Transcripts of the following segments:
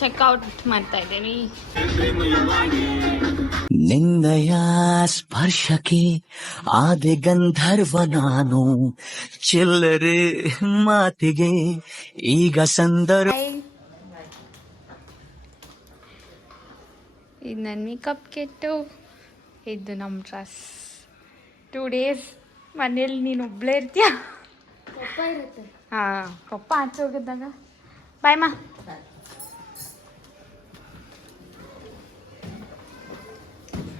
Checkout ಮಾಡ್ತಾ ಇದ್ದೀನಿ. ನಿನ್ನಯ ಸ್ಪರ್ಶಕ್ಕೆ ಆದೆ ಗಂಧರ್ವ ನಾನು, ಚಿಲ್ಲರೆ ಮಾತಿಗೆ ಈಗ ಸಂದರ್ಭ. ಇದು ನನ್ನ ಮೇಕಪ್ ಕಿಟ್ಟು, ಇದು ನಮ್ಮ ಡ್ರೆಸ್. 2 days ಮನೇಲಿ ನೀನು ಒಬ್ಬಳೇ ಇರ್ತೀಯ. ಪಪ್ಪ ಇರುತ್ತೆ. ಹಾಂ, ಪಪ್ಪ ಆಚೆ ಹೋಗಿದ್ದಾಗ. ಬಾಯ್ ಮಾ.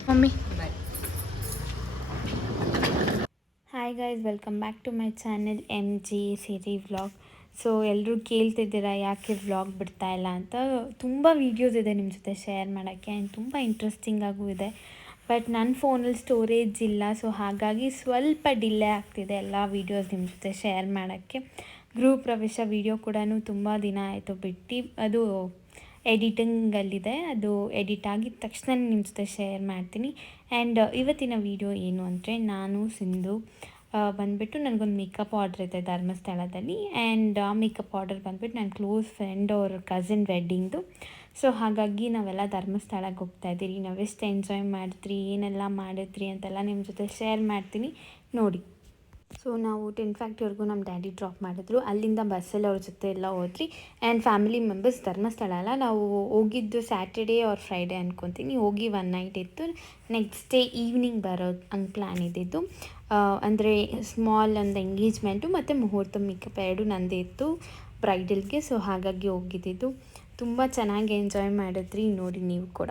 Mummy bye. Hi guys, welcome back to my channel MG Siri vlog. So ಎಲ್ಲರೂ ಕೇಳ್ತಿದ್ದೀರಾ ಯಾಕೆ ವ್ಲಾಗ್ ಬಿಡ್ತಾ ಇಲ್ಲ ಅಂತ. ತುಂಬ ವೀಡಿಯೋಸ್ ಇದೆ ನಿಮ್ಮ ಜೊತೆ ಶೇರ್ ಮಾಡೋಕ್ಕೆ ಆ್ಯಂಡ್ ತುಂಬ ಇಂಟ್ರೆಸ್ಟಿಂಗಾಗೂ ಇದೆ. ಬಟ್ ನನ್ನ ಫೋನಲ್ಲಿ ಸ್ಟೋರೇಜ್ ಇಲ್ಲ, ಸೊ ಹಾಗಾಗಿ ಸ್ವಲ್ಪ ಡಿಲೇ ಆಗ್ತಿದೆ ಎಲ್ಲ ವೀಡಿಯೋಸ್ ನಿಮ್ಮ ಜೊತೆ ಶೇರ್ ಮಾಡೋಕ್ಕೆ. ಗೃಹ ಪ್ರವೇಶ ವೀಡಿಯೋ ಕೂಡ ತುಂಬ ದಿನ ಆಯಿತು ಬಿಟ್ಟು, ಅದು ಎಡಿಟಿಂಗಲ್ಲಿದೆ. ಅದು ಎಡಿಟ್ ಆಗಿದ ತಕ್ಷಣ ನಿಮ್ಮ ಜೊತೆ ಶೇರ್ ಮಾಡ್ತೀನಿ. ಆ್ಯಂಡ್ ಇವತ್ತಿನ ವೀಡಿಯೋ ಏನು ಅಂದರೆ, ನಾನು ಸಿಂಧು ಬಂದುಬಿಟ್ಟು ನನಗೊಂದು ಮೇಕಪ್ ಆರ್ಡ್ರ್ ಇದೆ ಧರ್ಮಸ್ಥಳದಲ್ಲಿ. ಆ್ಯಂಡ್ ಆ ಮೇಕಪ್ ಆರ್ಡರ್ ಬಂದುಬಿಟ್ಟು ನನ್ನ ಕ್ಲೋಸ್ ಫ್ರೆಂಡ್ ಅವ್ರ ಕಸಿನ್ ವೆಡ್ಡಿಂಗ್ದು. ಸೊ ಹಾಗಾಗಿ ನಾವೆಲ್ಲ ಧರ್ಮಸ್ಥಳಕ್ಕೆ ಹೋಗ್ತಾಯಿದ್ದೀರಿ. ನಾವೆಷ್ಟು ಎಂಜಾಯ್ ಮಾಡಿದ್ರಿ, ಏನೆಲ್ಲ ಮಾಡಿದ್ರಿ ಅಂತೆಲ್ಲ ನಿಮ್ಮ ಜೊತೆ ಶೇರ್ ಮಾಡ್ತೀನಿ, ನೋಡಿ. ಸೊ ನಾವು 10 ಫ್ಯಾಕ್ಟ್ರಿವರೆಗೂ ನಮ್ಮ ಡ್ಯಾಡಿ ಡ್ರಾಪ್ ಮಾಡಿದ್ರು. ಅಲ್ಲಿಂದ ಬಸ್ಸಲ್ಲಿ ಅವ್ರ ಜೊತೆ ಎಲ್ಲ ಹೋದ್ರಿ. And family members. ಧರ್ಮಸ್ಥಳ ಅಲ್ಲ, ನಾವು ಹೋಗಿದ್ದು ಸ್ಯಾಟರ್ಡೇ ಆರ್ ಫ್ರೈಡೇ ಅಂದ್ಕೊತೀನಿ. ಹೋಗಿ 1 ನೈಟ್ ಇತ್ತು. ನೆಕ್ಸ್ಟ್ ಡೇ ಈವ್ನಿಂಗ್ ಬರೋದು ಹಂಗೆ ಪ್ಲ್ಯಾನ್ ಇದ್ದಿದ್ದು. ಅಂದರೆ ಸ್ಮಾಲ್ ಒಂದು ಎಂಗೇಜ್ಮೆಂಟು ಮತ್ತು ಮುಹೂರ್ತ ಮೇಕಪ್ 2 ನಂದೇ ಇತ್ತು ಬ್ರೈಡಲ್ಗೆ. ಸೊ ಹಾಗಾಗಿ ಹೋಗಿದ್ದಿದ್ದು. ತುಂಬ ಚೆನ್ನಾಗಿ ಎಂಜಾಯ್ ಮಾಡಿದ್ರಿ, ನೋಡಿ ನೀವು ಕೂಡ.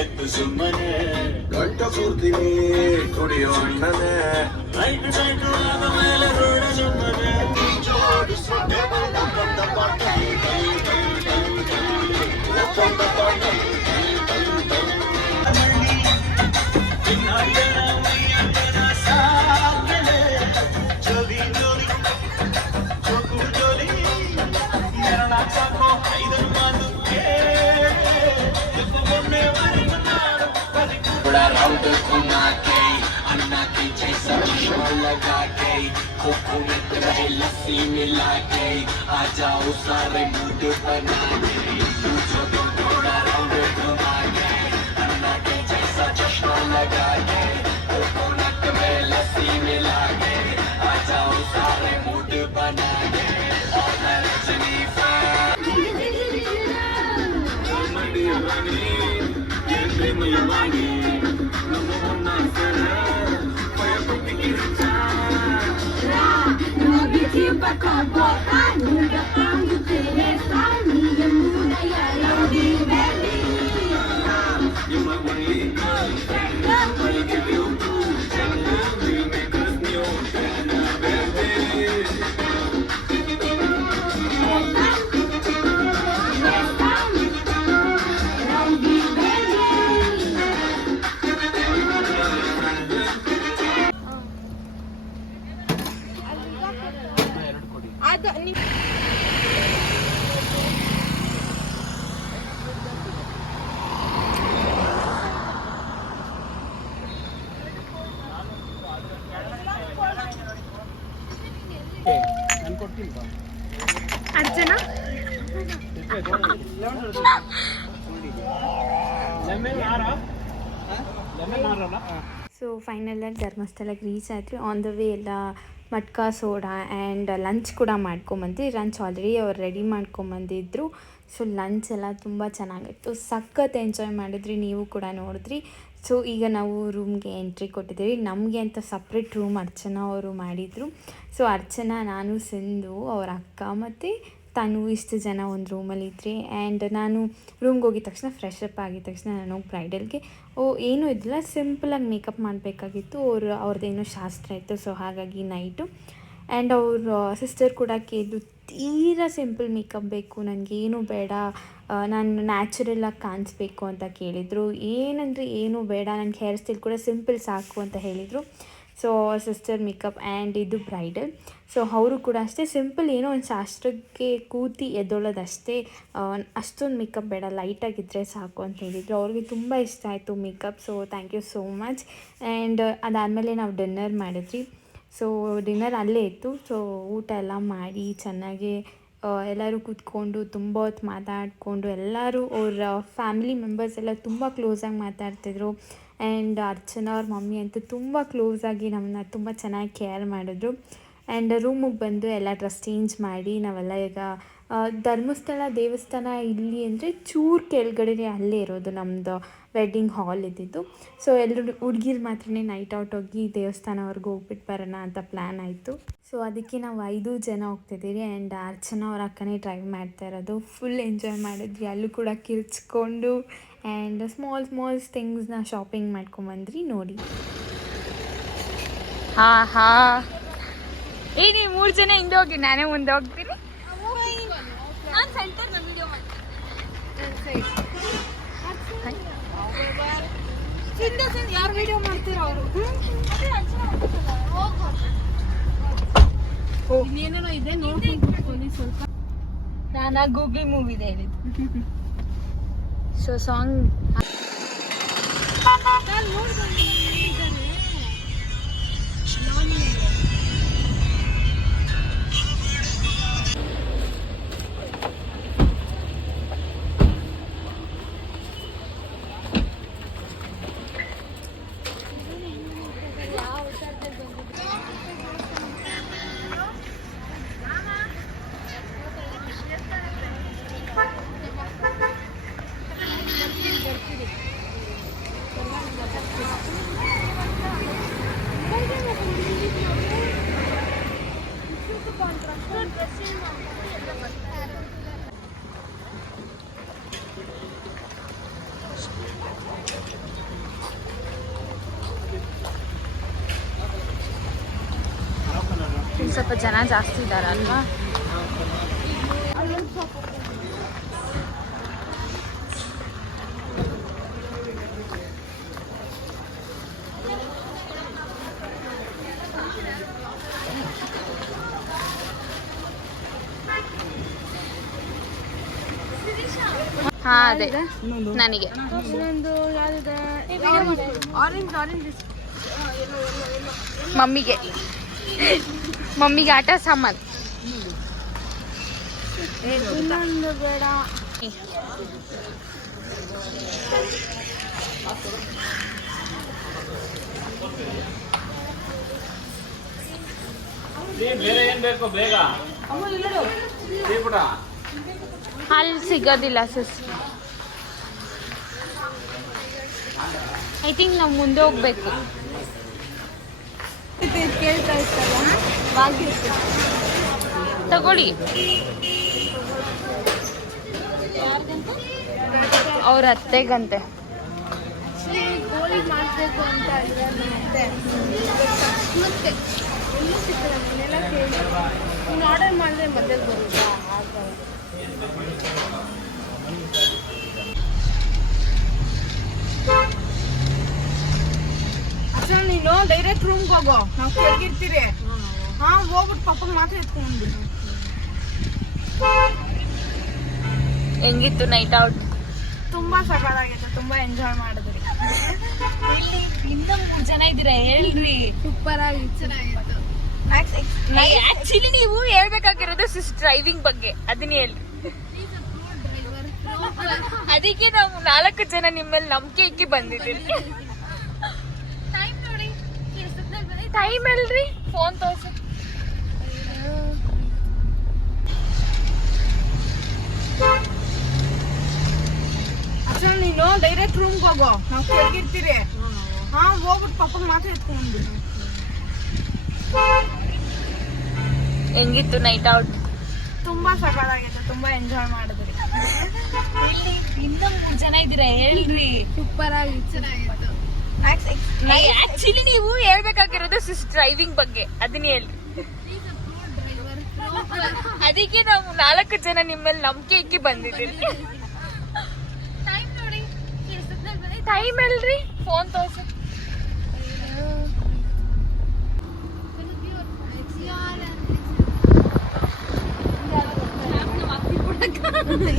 ಎದ್ದು ಸುಮ್ಮನೆ ಗಂಟ ಕೂರ್ತೀನಿ ಕುಡಿಯೋ ಅಣ್ಣನೆ ಲೈಟ್ ಸೈಟು ಆದ ಮೇಲೆ ರೋಡ ಸುಮ್ಮನೆ ಜೋಡಿಸೋ ಟೇಬಲ್ ಒಪ್ಪಂದ ಪಾರ್ಟಿ ಒಪ್ಪಂದ ಪಾರ್ಟಿ राउंड घुमा के अन्ना की जैसा चश्मा लगा के कोकोनट रहे लस्सी मिला के आ जाओ सारे मूड बना के जो थोड़ा राउंड घुमा के अन्ना की जैसा चश्मा लगा के कोकोनट में लस्सी मिला के आ जाओ सारे मूड बना के और मैं रजनी ಅರ್ಚನಾ ಸೊ ಫೈನಲಾಗಿ ಧರ್ಮಸ್ಥಳಕ್ಕೆ ರೀಚ್ ಆದ್ರಿ. ಆನ್ ದ ವೇ ಎಲ್ಲ ಮಟ್ಕಾ ಸೋಡಾ ಆ್ಯಂಡ್ ಲಂಚ್ ಕೂಡ ಮಾಡ್ಕೊಂಬಂದ್ರಿ. ಲಂಚ್ ಆಲ್ರೆಡಿ ಅವ್ರು ರೆಡಿ ಮಾಡ್ಕೊಂಬಂದಿದ್ರು. ಸೊ ಲಂಚ್ ಎಲ್ಲ ತುಂಬ ಚೆನ್ನಾಗಿತ್ತು, ಸಖತ್ ಎಂಜಾಯ್ ಮಾಡಿದ್ರಿ, ನೀವು ಕೂಡ ನೋಡಿದ್ರಿ. ಸೊ ಈಗ ನಾವು ರೂಮ್ಗೆ ಎಂಟ್ರಿ ಕೊಟ್ಟಿದ್ದೀವಿ. ನಮಗೆ ಅಂತ ಸಪ್ರೇಟ್ ರೂಮ್ ಅರ್ಚನಾ ಅವರು ಮಾಡಿದರು. ಸೊ ಅರ್ಚನಾ, ನಾನು, ಸಿಂಧು, ಅವ್ರ ಅಕ್ಕ ಮತ್ತು ತಾನು ಇಷ್ಟು ಜನ ಒಂದು ರೂಮಲ್ಲಿ ಇದ್ರಿ. ಆ್ಯಂಡ್ ನಾನು ರೂಮ್ಗೆ ಹೋಗಿದ ತಕ್ಷಣ ಫ್ರೆಶ್ ಅಪ್ ಆಗಿದ ತಕ್ಷಣ ನಾನು ಹೋಗಿ ಬ್ರೈಡಲ್ಗೆ ಏನೂ ಇದ್ದಿಲ್ಲ, ಸಿಂಪಲಾಗಿ ಮೇಕಪ್ ಮಾಡಬೇಕಾಗಿತ್ತು. ಅವ್ರದ್ದೇನೋ ಶಾಸ್ತ್ರ ಇತ್ತು, ಸೊ ಹಾಗಾಗಿ ನೈಟು. ಆ್ಯಂಡ್ ಅವ್ರ ಸಿಸ್ಟರ್ ಕೂಡ ಕೇಳಿದ್ರು, ತೀರಾ ಸಿಂಪಲ್ ಮೇಕಪ್ ಬೇಕು, ನನಗೇನು ಬೇಡ, ನಾನು ನ್ಯಾಚುರಲಾಗಿ ಕಾಣಿಸ್ಬೇಕು ಅಂತ ಕೇಳಿದರು. ಏನಂದರೆ ಏನೂ ಬೇಡ, ನನಗೆ ಹೇರ್ ಸ್ಟೈಲ್ ಕೂಡ ಸಿಂಪಲ್ ಸಾಕು ಅಂತ ಹೇಳಿದರು. ಸೊ ಸಿಸ್ಟರ್ ಮೇಕಪ್ ಆ್ಯಂಡ್ ಇದು ಬ್ರೈಡಲ್. ಸೊ ಅವರು ಕೂಡ ಅಷ್ಟೇ ಸಿಂಪಲ್, ಏನೋ ಒಂದು ಶಾಸ್ತ್ರಕ್ಕೆ ಕೂತಿ ಎದ್ದೊಳ್ಳೋದಷ್ಟೇ, ಅಷ್ಟೊಂದು ಮೇಕಪ್ ಬೇಡ, ಲೈಟಾಗಿದ್ದರೆ ಸಾಕು ಅಂತ ಹೇಳಿದರು. ಅವ್ರಿಗೆ ತುಂಬ ಇಷ್ಟ ಆಯಿತು makeup. So thank you so much. And ಅದಾದಮೇಲೆ ನಾವು ಡಿನ್ನರ್ ಮಾಡಿದ್ವಿ. ಸೊ ಡಿನ್ನರ್ ಅಲ್ಲೇ ಇತ್ತು. ಸೊ ಊಟ ಎಲ್ಲ ಮಾಡಿ ಚೆನ್ನಾಗಿ ಎಲ್ಲರೂ ಕೂತ್ಕೊಂಡು ತುಂಬ ಹೊತ್ತು ಮಾತಾಡಿಕೊಂಡು, ಎಲ್ಲರೂ ಅವ್ರ ಫ್ಯಾಮಿಲಿ ಮೆಂಬರ್ಸ್ ಎಲ್ಲ ತುಂಬ ಕ್ಲೋಸಾಗಿ ಮಾತಾಡ್ತಿದ್ರು. ಆ್ಯಂಡ್ ಅರ್ಚನಾ ಅವ್ರ ಮಮ್ಮಿ ಅಂತೂ ತುಂಬ ಕ್ಲೋಸಾಗಿ ನಮ್ಮನ್ನ ತುಂಬ ಚೆನ್ನಾಗಿ ಕೇರ್ ಮಾಡಿದ್ರು. ಆ್ಯಂಡ್ ರೂಮಿಗೆ ಬಂದು ಎಲ್ಲ ಡ್ರೆಸ್ ಚೇಂಜ್ ಮಾಡಿ ನಾವೆಲ್ಲ ಈಗ ಧರ್ಮಸ್ಥಳ ದೇವಸ್ಥಾನ ಇಲ್ಲಿ ಅಂದರೆ ಚೂರು ಕೆಳಗಡೆ ಅಲ್ಲೇ ಇರೋದು ನಮ್ಮದು ವೆಡ್ಡಿಂಗ್ ಹಾಲ್ ಇದ್ದಿದ್ದು. ಸೊ ಎಲ್ಲರೂ ಹುಡುಗಿರು ಮಾತ್ರ ನೈಟ್ ಔಟ್ ಹೋಗಿ ದೇವಸ್ಥಾನವರೆಗೂ ಹೋಗ್ಬಿಟ್ಟು ಬರೋಣ ಅಂತ ಪ್ಲ್ಯಾನ್ ಆಯಿತು. ಸೊ ಅದಕ್ಕೆ ನಾವು 5 ಜನ ಹೋಗ್ತಿದ್ದೀವಿ. ಆ್ಯಂಡ್ ಅರ್ಚನಾ ಅವ್ರ ಅಕ್ಕನೇ ಡ್ರೈವ್ ಮಾಡ್ತಾ ಇರೋದು. ಫುಲ್ ಎಂಜಾಯ್ ಮಾಡಿದ್ವಿ, ಅಲ್ಲೂ ಕೂಡ ಕಿರ್ಚ್ಕೊಂಡು ಆ್ಯಂಡ್ ಸ್ಮಾಲ್ ಥಿಂಗ್ಸ್ನ ಶಾಪಿಂಗ್ ಮಾಡ್ಕೊಂಬಂದ್ರಿ. ನೋಡಿ, ನೀವು 3 ಜನ ಹಿಂದೆ ಹೋಗಿ, ನಾನೇ ಮುಂದೆ ಹೋಗ್ತೀನಿ. ಯಾರು ವಿಡಿಯೋ ಮಾಡ್ತೀರ ಅವರು? ಇನ್ನೇನೇನೋ ಇದೆ ನೋಡ್ಕೊಂಡು ಸ್ವಲ್ಪ. ನಾನು ಗೂಗಲ್ ಮೂವಿದೆ ಹೇಳಿದ್ದು. ಸೊ ಸಾಂಗ್ ಸ್ವಲ್ಪ ಜನ ಜಾಸ್ತಿ ಇದ್ದಾರಲ್ವಾ. ಹಾ ಅದೇ ನನಗೆ ಮಮ್ಮಿಗೆ ಆಟ ಸಾಮಾನು ಇನ್ನೊಂದು ಬೇಡ. ಬೇರೆ ಏನ್ ಬೇಕು ಬೇಗ ಅಲ್ಲಿ ಸಿಗೋದಿಲ್ಲ ಸಿಸ್. ಐ ಥಿಂಕ್ ನಾವು ಮುಂದೆ ಹೋಗ್ಬೇಕು. ಕೇಳ್ತಾ ಇತ್ತಲ್ಲ ಭಾಗ್ಯ ತಗೊಳ್ಳಿ, ಅವ್ರ ಅತ್ತೆಗಂತೆ. ಕೋಳಿ ಮಾಡಬೇಕು ಅಂತ ಮತ್ತೆ ಮತ್ತೆ ಎಲ್ಲೂ ಸಿಕ್ಕಲ್ಲ. ಮನೆಲ್ಲ ಕೇಳಿ ನೀನು ಆರ್ಡರ್ ಮಾಡಿದ್ರೆ ಮಧ್ಯದಲ್ಲಿ ಬರುತ್ತಾ ಆ ಥರ. ಅಸಲ್ ನೀನು ಡೈರೆಕ್ಟ್ ರೂಮ್ಗೆ ಹೋಗೋ, ನಾವು ಕೆಳಗಿರ್ತೀರಿ. ಹಾ ಹೋಗ್ಬಿಟ್ಟು ಪಾಪ ಮಾತ್ರ ಎತ್ಕೊಂಡು. ಹೆಂಗಿತ್ತು ನೈಟ್ ಔಟ್? ತುಂಬಾ ಸಕಾಲಾಗಿತ್ತು, ತುಂಬಾ ಎಂಜಾಯ್ ಮಾಡಿದ್ರಿ. ಇನ್ನೂ 3 ಜನ ಇದ್ದೀರಾ ಹೇಳ್ರಿ. ಸೂಪರ್ ಆಗಿ ಚೆನ್ನಾಗಿತ್ತು. ಆಕ್ಚುಲಿ ನೀವು ಹೇಳ್ಬೇಕಾಗಿರೋದು ಸಿಸ್ ಡ್ರೈವಿಂಗ್ ಬಗ್ಗೆ, ಅದನ್ನ ಹೇಳ್ರಿ. ಅದಕ್ಕೆ ನಾವು 4 ಜನ ನಿಮ್ಮಲ್ಲಿ ನಂಬಿಕೆ ಇಕ್ಕಿ ಬಂದಿದ್ದೀವಿ. ಟೈಮ್ ಅಲ್ರಿ, ಫೋನ್ ತೋರ್ಸು. ಅಸಲ್ ನೀನು ಡೈರೆಕ್ಟ್ ರೂಮ್ಗೆ ಹೋಗೋ, ನಾವು ಕೆಳಗಿರ್ತೀರಿ. ಹಾ ಹೋಗ್ಬಿಟ್ಟು ಪಾಪ ಮಾತ್ರ ಎತ್ಕೊಂಡು. ಹೆಂಗಿತ್ತು ನೈಟ್ ಔಟ್? ತುಂಬಾ ಸಕಾಲಾಗಿತ್ತು, ತುಂಬಾ ಎಂಜಾಯ್ ಮಾಡಿದ್ರಿ. ಇನ್ನೂ 3 ಜನ ಇದ್ದೀರಾ ಹೇಳ್ರಿ. ಸೂಪರ್ ಆಗಿ ಚೆನ್ನಾಗಿತ್ತು. ಆಕ್ಚುಲಿ ನೀವು ಹೇಳ್ಬೇಕಾಗಿರೋದು ಸಿಸ್ ಡ್ರೈವಿಂಗ್ ಬಗ್ಗೆ, ಅದನ್ನ ಹೇಳ್ರಿ. ಅದಕ್ಕೆ ನಾವು 4 ಜನ ನಿಮ್ಮಲ್ಲಿ ನಂಬಿಕೆ ಇಕ್ಕಿ ಬಂದಿದ್ದೀವಿ. ಟೈಮ್ ಅಲ್ರಿ, ಫೋನ್ ತೋರ್ಸು.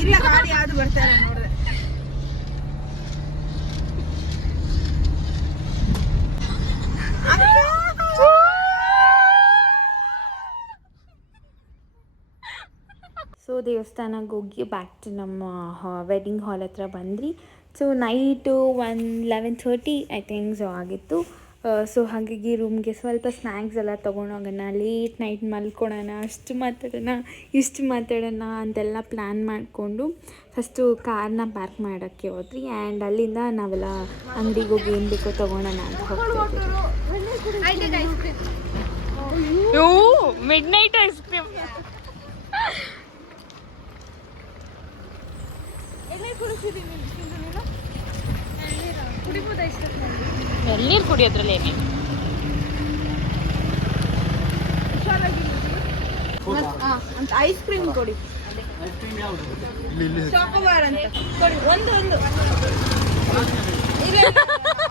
ಇಲ್ಲ ಗಾಡಿ ಯಾವ್ದು ಬರ್ತಾರೆ ನೋಡ್ರೆ. ಸೊ ದೇವಸ್ಥಾನಕ್ಕೆ ಹೋಗಿ ಬ್ಯಾಕ್ ಟು ನಮ್ಮ ವೆಡ್ಡಿಂಗ್ ಹಾಲ್ ಹತ್ರ ಬಂದ್ರಿ. So night 11:30 I think so ಆಗಿತ್ತು. ಸೊ ಹಾಗಾಗಿ ರೂಮ್ಗೆ ಸ್ವಲ್ಪ ಸ್ನ್ಯಾಕ್ಸ್ ಎಲ್ಲ ತೊಗೊಂಡೋಗೋಣ, ಲೇಟ್ ನೈಟ್ ಮಲ್ಕೊಳ್ಳೋಣ, ಅಷ್ಟು ಮಾತಾಡೋಣ ಇಷ್ಟು ಮಾತಾಡೋಣ ಅಂತೆಲ್ಲ ಪ್ಲ್ಯಾನ್ ಮಾಡಿಕೊಂಡು ಫಸ್ಟು ಕಾರ್ನ ಪಾರ್ಕ್ ಮಾಡೋಕ್ಕೆ ಹೋದ್ರಿ. ಆ್ಯಂಡ್ ಅಲ್ಲಿಂದ ನಾವೆಲ್ಲ ಅಂಗಡಿಗೆ ಹೋಗಿ ಏನು ಬೇಕೋ ತೊಗೊಳೋಣ ಅಂತ ಹೋಗ್ತಿದ್ವಿ. Mid night ice cream. ಎಳ್ನೀರು ಕುಡಿಯೋದ್ರಲ್ಲಿ ಏನೇ ಅಂತ ಐಸ್ ಕ್ರೀಮ್ ಕೊಡಿ. ಚಾಕೋಬಾರ್ ಅಂತ ಕೊಡಿ. ಒಂದು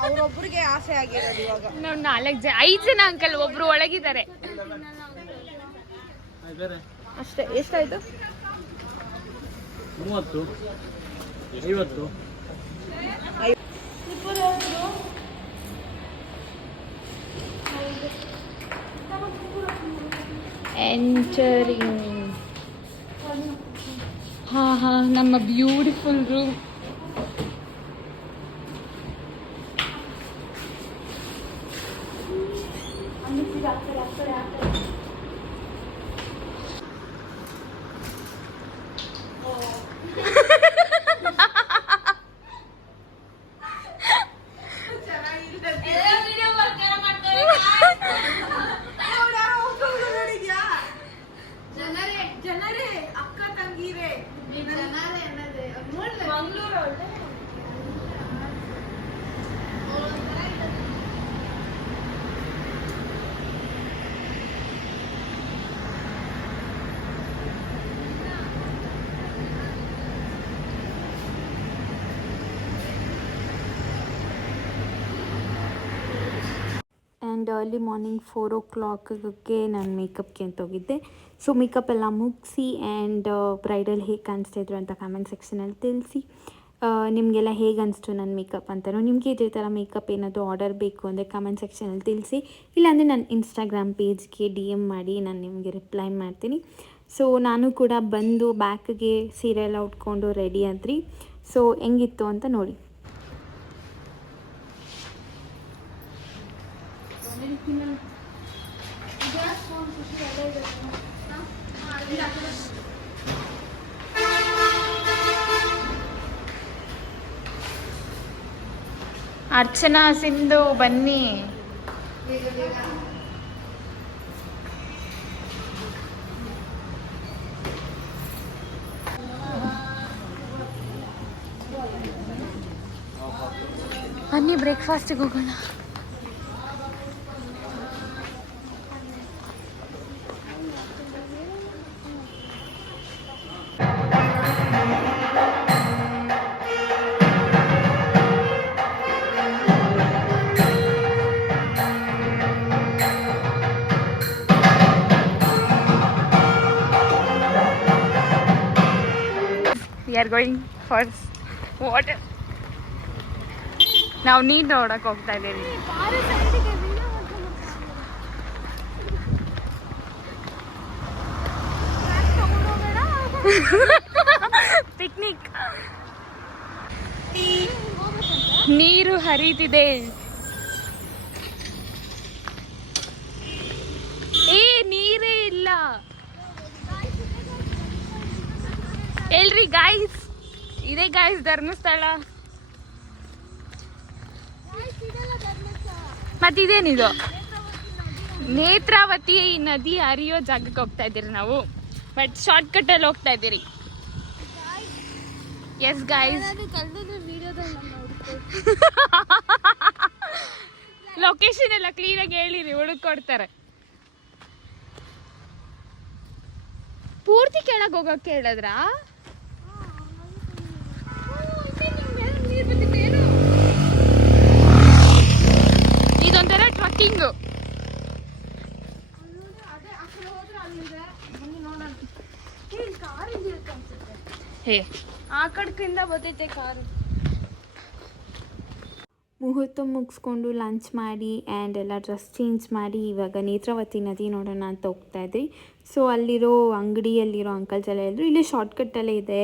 ಅವ್ರೊಬ್ರಿಗೆ ಆಸೆ ಆಗಿರೋದು ಇವಾಗ. ನಾವು 5 ಜನ ಅಂಕಲ್, ಒಬ್ರು ಒಳಗಿದ್ದಾರೆ ಅಷ್ಟೇ. ಎಷ್ಟಾಯ್ತು? 30, 50. ಎಂಟರಿಂಗ್. ಹಾಂ ನಮ್ಮ ಬ್ಯೂಟಿಫುಲ್ ರೂಮ್. ಜನರೇ ಅಕ್ಕ ತಂಗಿರೇ, ಜನರೇ ಅನ್ನೋದೇ ಮಂಗ್ಳೂರು ಆ್ಯಂಡ್ ಅರ್ಲಿ ಮಾರ್ನಿಂಗ್ 4 o'clockಗೆ ನಾನು ಮೇಕಪ್ಗೆ ಅಂತ ಹೋಗಿದ್ದೆ. ಸೊ ಮೇಕಪ್ ಎಲ್ಲ ಮುಗಿಸಿ ಆ್ಯಂಡ್ ಬ್ರೈಡಲ್ ಹೇಗೆ ಕಾಣಿಸ್ತಿದ್ರು ಅಂತ ಕಮೆಂಟ್ ಸೆಕ್ಷನಲ್ಲಿ ತಿಳಿಸಿ. ನಿಮಗೆಲ್ಲ ಹೇಗೆ ಅನಿಸ್ತು ನನ್ನ ಮೇಕಪ್ ಅಂತಲೂ. ನಿಮಗೆ ಇದೇ ಥರ ಮೇಕಪ್ ಏನಾದರೂ ಆರ್ಡರ್ ಬೇಕು ಅಂದರೆ ಕಮೆಂಟ್ ಸೆಕ್ಷನಲ್ಲಿ ತಿಳಿಸಿ, ಇಲ್ಲಾಂದರೆ ನನ್ನ ಇನ್ಸ್ಟಾಗ್ರಾಮ್ ಪೇಜ್ಗೆ DM ಮಾಡಿ ನಾನು ನಿಮಗೆ ರಿಪ್ಲೈ ಮಾಡ್ತೀನಿ. ಸೊ ನಾನು ಕೂಡ ಬಂದು ಬ್ಯಾಕ್ಗೆ ಸೀರೆ ಎಲ್ಲ ಉಟ್ಕೊಂಡು ರೆಡಿ ಆದ್ರಿ. ಸೊ ಹೆಂಗಿತ್ತು ಅಂತ ನೋಡಿ. ಅರ್ಚನಾ, ಸಿಂಧು ಬನ್ನಿ. ಬನ್ನಿ ಬ್ರೇಕ್ಫಾಸ್ಟಿಗೆ ಹೋಗೋಣ. We are going for water. ನಾವು ನೀರು ನೋಡಕ್ಕೆ ಹೋಗ್ತಾ ಇದ್ದೀವಿ. ಪಿಕ್ನಿಕ್. ನೀರು ಹರಿತಿದೆ. ನೀರೇ ಇಲ್ಲ. ಎಲ್ರಿ ಗಾಯ್ಸ್, ಇದೇ ಗಾಯ್ಸ್ ಧರ್ಮಸ್ಥಳ. ಮತ್ತಿದೇನಿದು? ನೇತ್ರಾವತಿ ನದಿ ಹರಿಯೋ ಜಾಗಕ್ಕೆ ಹೋಗ್ತಾ ಇದ್ದೀರಿ ನಾವು, ಬಟ್ ಶಾರ್ಟ್ ಕಟ್ ಅಲ್ಲಿ ಹೋಗ್ತಾ ಇದ್ದೀರಿ. ಎಸ್ ಗಾಯ್ಸ್, ಲೊಕೇಶನ್ ಎಲ್ಲ ಕ್ಲೀನಾಗಿ ಹೇಳಿರಿ, ಹುಡುಕೊಡ್ತಾರೆ. ಪೂರ್ತಿ ಕೆಳಗೆ ಹೋಗಕ್ಕೆ ಹೇಳಿದ್ರಾ? ಇದೊಂಥರ ಟ್ರಕ್ಕಿಂಗು. ಹೇ, ಆ ಕಡೆಯಿಂದ ಬರ್ತೈತೆ ಕಾರು. ಮುಹೂರ್ತ ಮುಗಿಸ್ಕೊಂಡು ಲಂಚ್ ಮಾಡಿ ಆ್ಯಂಡ್ ಎಲ್ಲ ಡ್ರೆಸ್ ಚೇಂಜ್ ಮಾಡಿ ಇವಾಗ ನೇತ್ರಾವತಿ ನದಿ ನೋಡೋಣ ಅಂತ ಹೋಗ್ತಾಯಿದ್ರಿ. ಸೊ ಅಲ್ಲಿರೋ ಅಂಗಡಿಯಲ್ಲಿರೋ ಅಂಕಲ್ಸ್ ಎಲ್ಲ ಹೇಳಿದ್ರು ಇಲ್ಲಿ ಶಾರ್ಟ್ಕಟ್ಟಲ್ಲೇ ಇದೆ,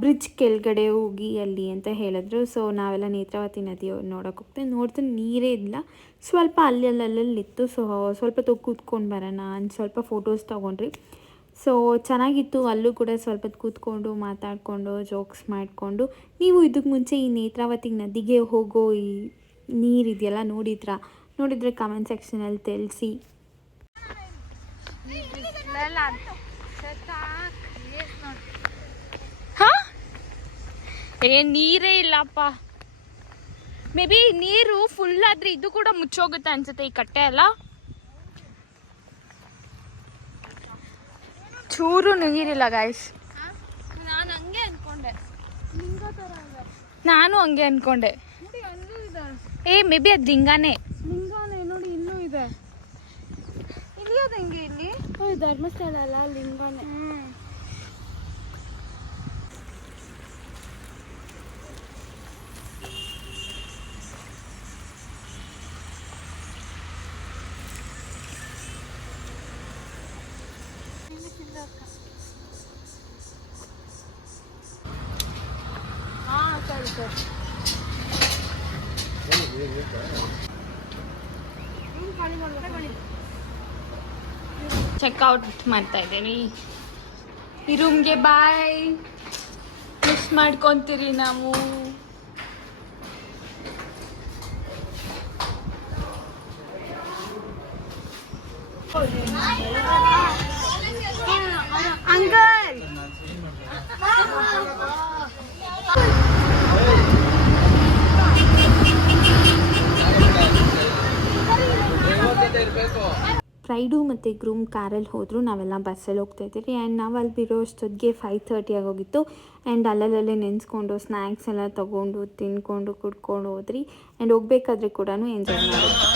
ಬ್ರಿಡ್ಜ್ ಕೆಳಗಡೆ ಹೋಗಿ ಅಲ್ಲಿ ಅಂತ ಹೇಳಿದ್ರು. ಸೊ ನಾವೆಲ್ಲ ನೇತ್ರಾವತಿ ನದಿ ನೋಡೋಕೆ ಹೋಗ್ತೇವೆ. ನೋಡ್ತಾ ನೀರೇ ಇಲ್ಲ, ಸ್ವಲ್ಪ ಅಲ್ಲಲ್ಲಿತ್ತು. ಸೊ ಸ್ವಲ್ಪ ಕೂತ್ಕೊಂಡು ಬರೋಣ ಅಂತ ಸ್ವಲ್ಪ ಫೋಟೋಸ್ ತೊಗೊಂಡ್ರಿ. ಸೊ ಚೆನ್ನಾಗಿತ್ತು. ಅಲ್ಲೂ ಕೂಡ ಸ್ವಲ್ಪ ಕೂತ್ಕೊಂಡು ಮಾತಾಡಿಕೊಂಡು ಜೋಕ್ಸ್ ಮಾಡಿಕೊಂಡು. ನೀವು ಇದಕ್ಕೆ ಮುಂಚೆ ಈ ನೇತ್ರಾವತಿ ನದಿಗೆ ಹೋಗೋ ಈ ನೀರಿದೆಯಲ್ಲ ನೋಡಿದರೆ ಕಮೆಂಟ್ ಸೆಕ್ಷನಲ್ಲಿ ತಿಳಿಸಿ. ನೀರೇ ಇಲ್ಲಪ್ಪ. ಮೇ ಬಿ ನೀರು ಫುಲ್ ಆದ್ರೆ ಇದು ಕೂಡ ಮುಚ್ಚೋಗುತ್ತೆ ಅನ್ಸುತ್ತೆ, ಈ ಕಟ್ಟೆ ಎಲ್ಲ. ಚೂರು ನೀರಿಲ್ಲ ಗಾಯ್ಸ್. ನಾನು ಹಂಗೆ ಅನ್ಕೊಂಡೆ. ಮೇ ಬಿ ಅದು ಲಿಂಗಾನೇ ನೋಡಿ, ಇನ್ನೂ ಇದೆ. ಇಲ್ಲಿ ಅದಂಗೆ ಇಲ್ಲಿ ಧರ್ಮಸ್ಥಳ ಅಲ್ಲ, ಲಿಂಗಾನೇ. ಚೆಕ್ಔಟ್ ಮಾಡ್ತಾ ಇದ್ದೀನಿ. ಈ ರೂಮ್ಗೆ ಬಾಯ್. ಮಿಸ್ ಮಾಡ್ಕೊತೀರಿ ನಾವು. ಅಂಕಲ್ ಬ್ರೈಡು ಮತ್ತು ಗ್ರೂಮ್ ಕಾರಲ್ಲಿ ಹೋದರು, ನಾವೆಲ್ಲ ಬಸ್ಸಲ್ಲಿ ಹೋಗ್ತಾಯಿದ್ದೀವಿ. ಆ್ಯಂಡ್ ನಾವು ಅಲ್ಲಿ ಬಿರೋ ಅಷ್ಟೊತ್ತಿಗೆ 5:30 ಆಗೋಗಿತ್ತು. ಆ್ಯಂಡ್ ಅಲ್ಲಲ್ಲೇ ನೆನೆಸ್ಕೊಂಡು ಸ್ನ್ಯಾಕ್ಸ್ ಎಲ್ಲ ತೊಗೊಂಡು ತಿನ್ಕೊಂಡು ಕುಡ್ಕೊಂಡು ಹೋದ್ರಿ. ಆ್ಯಂಡ್ ಹೋಗ್ಬೇಕಾದ್ರೆ ಕೂಡ ಎಂಜಾಯ್ ಮಾಡಿದ್ವಿ.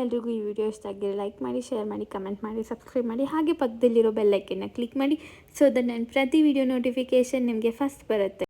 ನಿಮ್ಮೆಲ್ರಿಗೂ ಈ ವಿಡಿಯೋ ಇಷ್ಟ ಆಗಿದ್ರೆ ಲೈಕ್ ಮಾಡಿ, ಶೇರ್ ಮಾಡಿ, ಕಮೆಂಟ್ ಮಾಡಿ, ಸಬ್ಸ್ಕ್ರೈಬ್ ಮಾಡಿ, ಹಾಗೆ ಪಕ್ಕದಲ್ಲಿರೋ ಬೆಲ್ ಐಕನ್ನ ಕ್ಲಿಕ್ ಮಾಡಿ. ಸೊ ದಟ್ ನನ್ನ ಪ್ರತಿ ವಿಡಿಯೋ ನೋಟಿಫಿಕೇಷನ್ ನಿಮಗೆ ಫಸ್ಟ್ ಬರುತ್ತೆ.